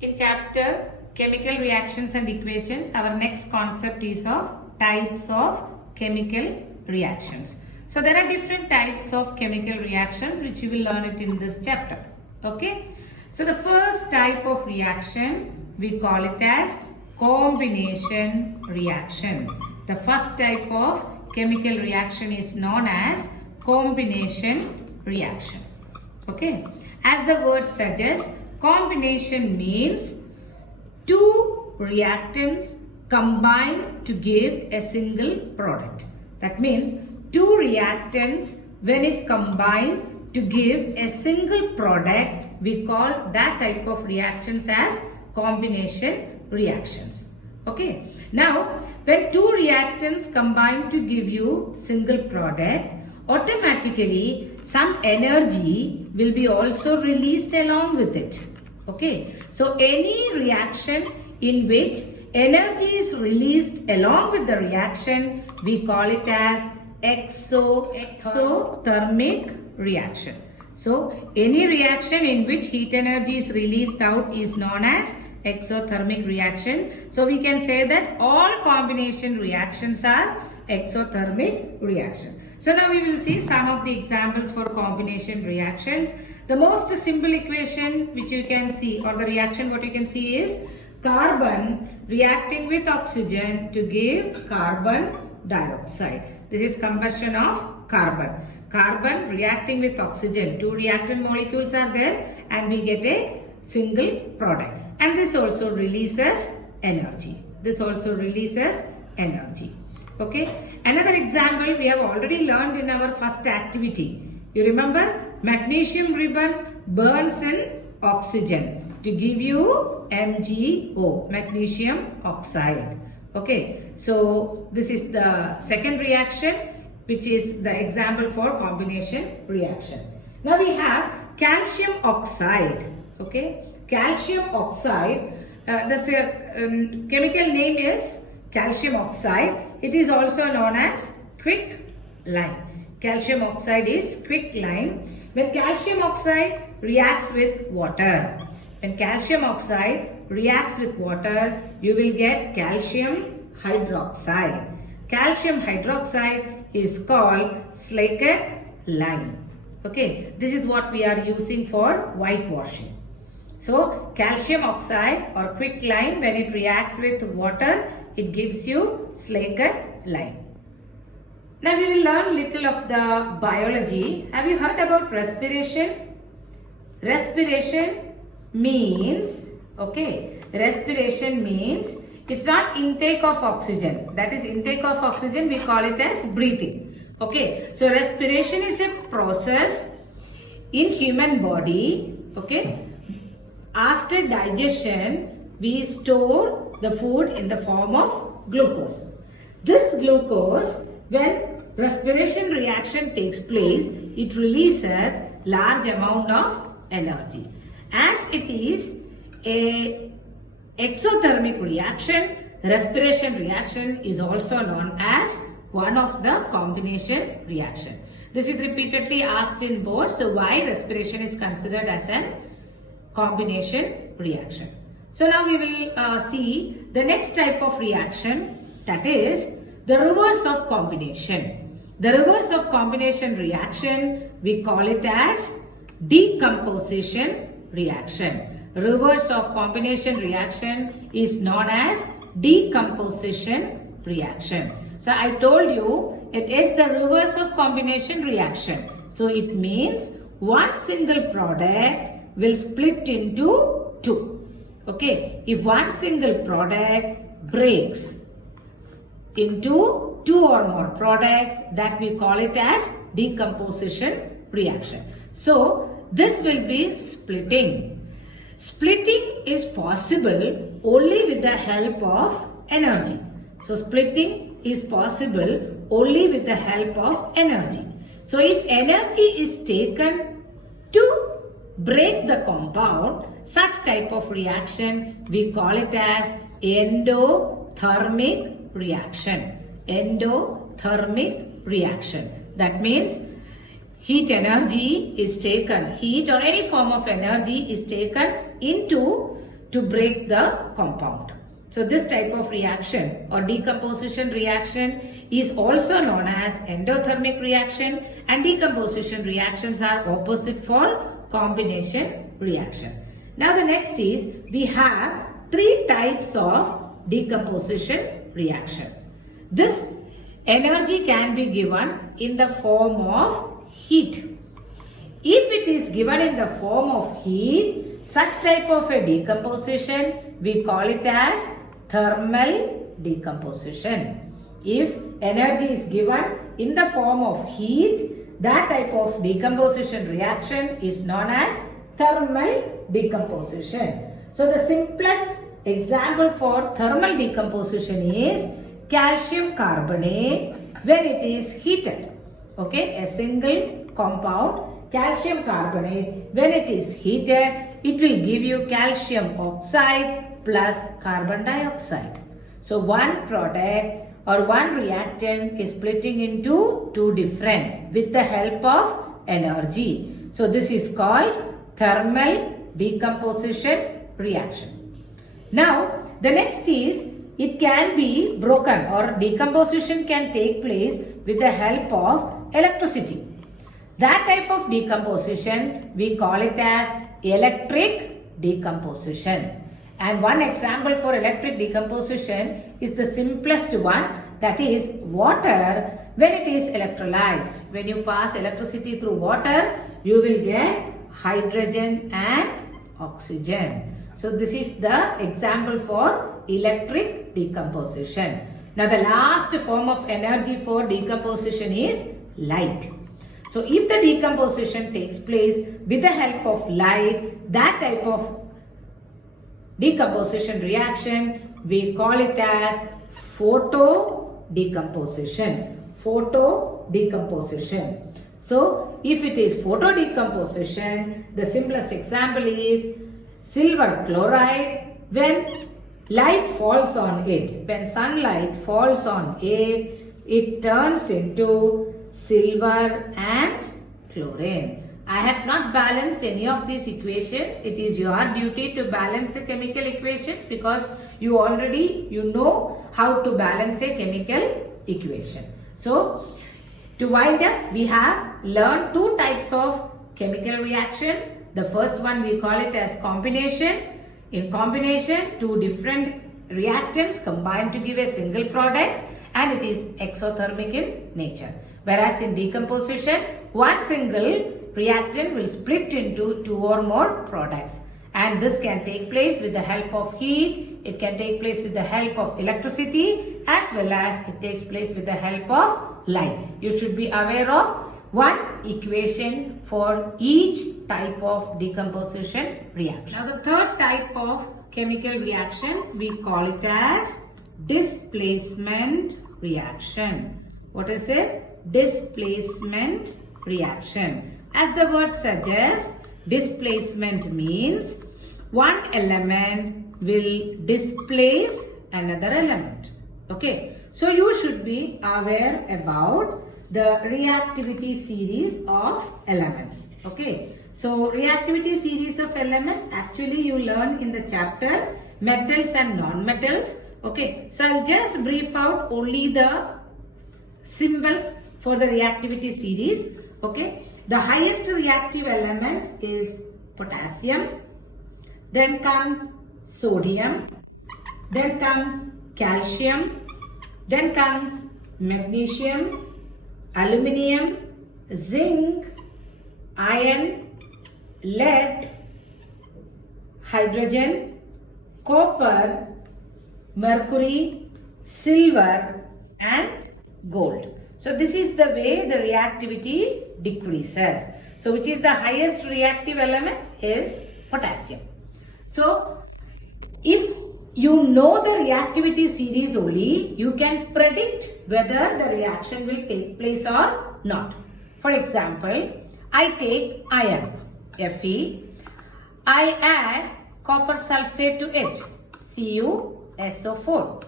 In chapter Chemical Reactions and Equations, our next concept is of types of chemical reactions. So there are different types of chemical reactions which you will learn it in this chapter. Okay. So the first type of reaction we call it as combination reaction. The first type of chemical reaction is known as combination reaction. Okay. As the word suggests, combination means two reactants combine to give a single product. That means two reactants, when it combine to give a single product, we call that type of reactions as combination reactions. Okay. Now, when two reactants combine to give you single product, automatically some energy will be also released along with it. Okay. So any reaction in which energy is released along with the reaction, we call it as exothermic reaction. So any reaction in which heat energy is released out is known as exothermic reaction. So we can say that all combination reactions are exothermic reaction. So now we will see some of the examples for combination reactions. The most simple equation which you can see, or the reaction what you can see, is carbon reacting with oxygen to give carbon dioxide. This is combustion of carbon. Carbon reacting with oxygen. Two reactant molecules are there and we get a single product. And this also releases energy. This also releases energy. Okay. Another example we have already learned in our first activity. You remember, magnesium ribbon burns in oxygen to give you MgO, magnesium oxide. Okay. So this is the second reaction, which is the example for combination reaction. Now we have calcium oxide. Okay. Calcium oxide, the chemical name is calcium oxide. It is also known as quicklime. Calcium oxide is quicklime. When calcium oxide reacts with water, when calcium oxide reacts with water, you will get calcium hydroxide. Calcium hydroxide is called Slackert lime. Okay, this is what we are using for whitewashing. So calcium oxide or quicklime, when it reacts with water, it gives you Slackert lime. Now we will learn little of the biology. Have you heard about respiration? Respiration means, respiration means it's not intake of oxygen. That is, intake of oxygen we call it as breathing. Okay, so respiration is a process in human body. Okay, after digestion we store the food in the form of glucose. This glucose, when respiration reaction takes place, it releases large amount of energy. As it is a exothermic reaction, respiration reaction is also known as one of the combination reaction. This is repeatedly asked in boards. So why respiration is considered as a combination reaction? So now we will see the next type of reaction, that is the reverse of combination. The reverse of combination reaction, we call it as decomposition reaction. Reverse of combination reaction is known as decomposition reaction. So I told you it is the reverse of combination reaction. So it means one single product will split into two. Okay, if one single product breaks into two or more products, that we call it as decomposition reaction. So this will be splitting. Splitting is possible only with the help of energy. So splitting is possible only with the help of energy. So if energy is taken to break the compound, such type of reaction we call it as endothermic reaction. Endothermic reaction. That means heat energy is taken, heat or any form of energy is taken into to break the compound. So this type of reaction or decomposition reaction is also known as endothermic reaction, and decomposition reactions are opposite for combination reaction. Now the next is we have three types of decomposition reaction. This energy can be given in the form of heat. If it is given in the form of heat, such type of a decomposition, we call it as thermal decomposition. If energy is given in the form of heat, that type of decomposition reaction is known as thermal decomposition. So the simplest example for thermal decomposition is calcium carbonate when it is heated. Okay, a single compound calcium carbonate, when it is heated, it will give you calcium oxide plus carbon dioxide. So one product or one reactant is splitting into two different with the help of energy. So this is called thermal decomposition reaction. Now the next is it can be broken, or decomposition can take place with the help of electricity. That type of decomposition we call it as electric decomposition. And one example for electric decomposition is the simplest one, that is water when it is electrolyzed. When you pass electricity through water, you will get hydrogen and oxygen. So this is the example for electric decomposition. Now the last form of energy for decomposition is light. So if the decomposition takes place with the help of light, that type of decomposition reaction, we call it as photo decomposition. Photo decomposition. So if it is photo decomposition, the simplest example is silver chloride. When light falls on it, when sunlight falls on it, it turns into silver and chlorine. I have not balanced any of these equations. It is your duty to balance the chemical equations, because you already know how to balance a chemical equation. So to wind up, we have learned two types of chemical reactions. The first one we call it as combination. In combination, two different reactants combine to give a single product, and it is exothermic in nature. Whereas in decomposition, one single reactant will split into two or more products. And this can take place with the help of heat, it can take place with the help of electricity, as well as it takes place with the help of light. You should be aware of one equation for each type of decomposition reaction. Now the third type of chemical reaction, we call it as displacement reaction. What is it? Displacement reaction. As the word suggests, displacement means one element will displace another element. Okay, so you should be aware about the reactivity series of elements. Okay, so reactivity series of elements actually you learn in the chapter metals and non-metals. Okay, so I'll just brief out only the symbols for the reactivity series. Okay, the highest reactive element is potassium, then comes sodium, then comes calcium, then comes magnesium, aluminium, zinc, iron, lead, hydrogen, copper, mercury, silver and gold. So this is the way the reactivity decreases. So which is the highest reactive element is potassium. So if you know the reactivity series only, you can predict whether the reaction will take place or not. For example, I take iron, Fe, I add copper sulfate to it, CuSO4.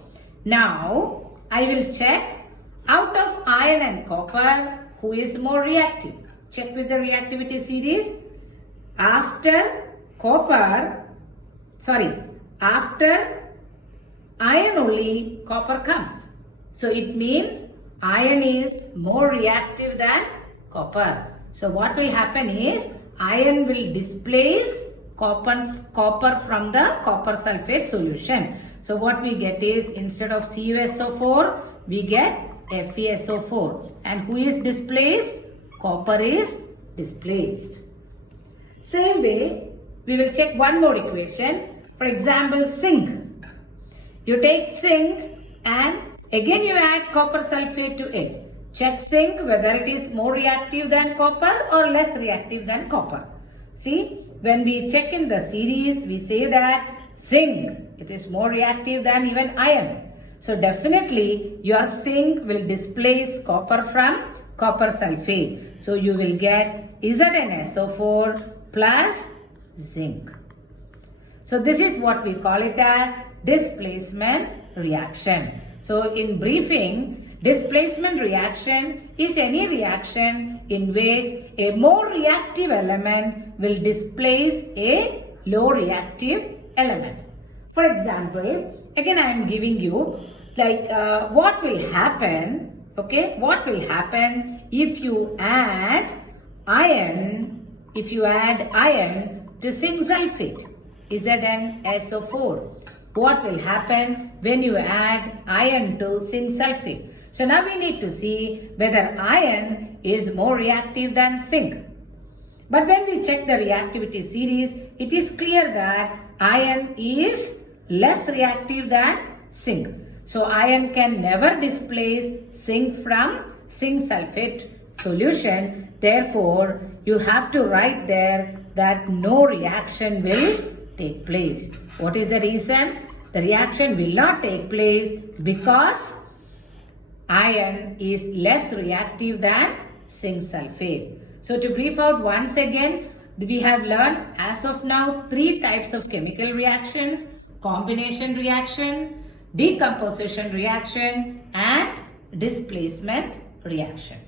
Now I will check out of iron and copper who is more reactive. Check with the reactivity series. After after iron only copper comes. So it means iron is more reactive than copper. So what will happen is iron will displace copper from the copper sulfate solution. So what we get is instead of CuSO4, we get FeSO4. And who is displaced? Copper is displaced. Same way, we will check one more equation. For example, zinc. You take zinc and again you add copper sulfate to it. Check zinc whether it is more reactive than copper or less reactive than copper. See, when we check in the series, we say that zinc, it is more reactive than even iron. So definitely your zinc will displace copper from copper sulfate. So you will get ZnSO4 plus zinc. So this is what we call it as displacement reaction. So in briefing, displacement reaction is any reaction in which a more reactive element will displace a low reactive element. For example, again I am giving you like what will happen, okay, what will happen if you add iron, to zinc sulfate, ZnSO4. What will happen when you add iron to zinc sulfate? So now we need to see whether iron is more reactive than zinc. But when we check the reactivity series, it is clear that iron is less reactive than zinc. So iron can never displace zinc from zinc sulfate solution. Therefore, you have to write there that no reaction will take place. What is the reason? The reaction will not take place because iron is less reactive than zinc sulfate. So to brief out once again, we have learned as of now 3 types of chemical reactions: combination reaction, decomposition reaction and displacement reaction.